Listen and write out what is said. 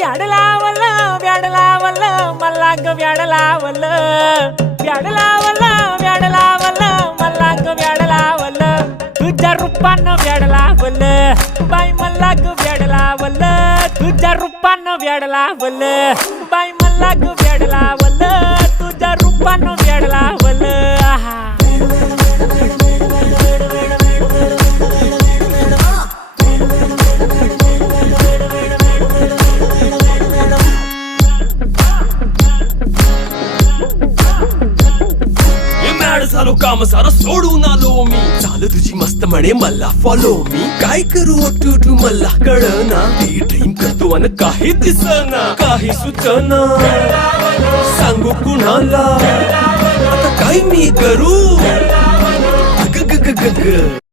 व्याड लावलं व्याड लावलं मला ग व्याड लावलं व्याड लावलं व्याड लावलं मला ग व्याड लावलं तुझ्या रूपानं व्याड लावलं बाई मला ग व्याड लावलं तुझ्या रूपानं व्याड लावलं बाई मला ग व्याड लावलं तुझ्या रूपानं व्याड लावलं आहा झालो काम सारं सोडून आलो मी चाल तुझी मस्त म्हणे मला फॉलो मी काय करू टू मला कळना ती ड्रीम करतो आणि काही दिसना काही सुचना सांगू कुणाला आता काय मी करू ग ग ग ग ग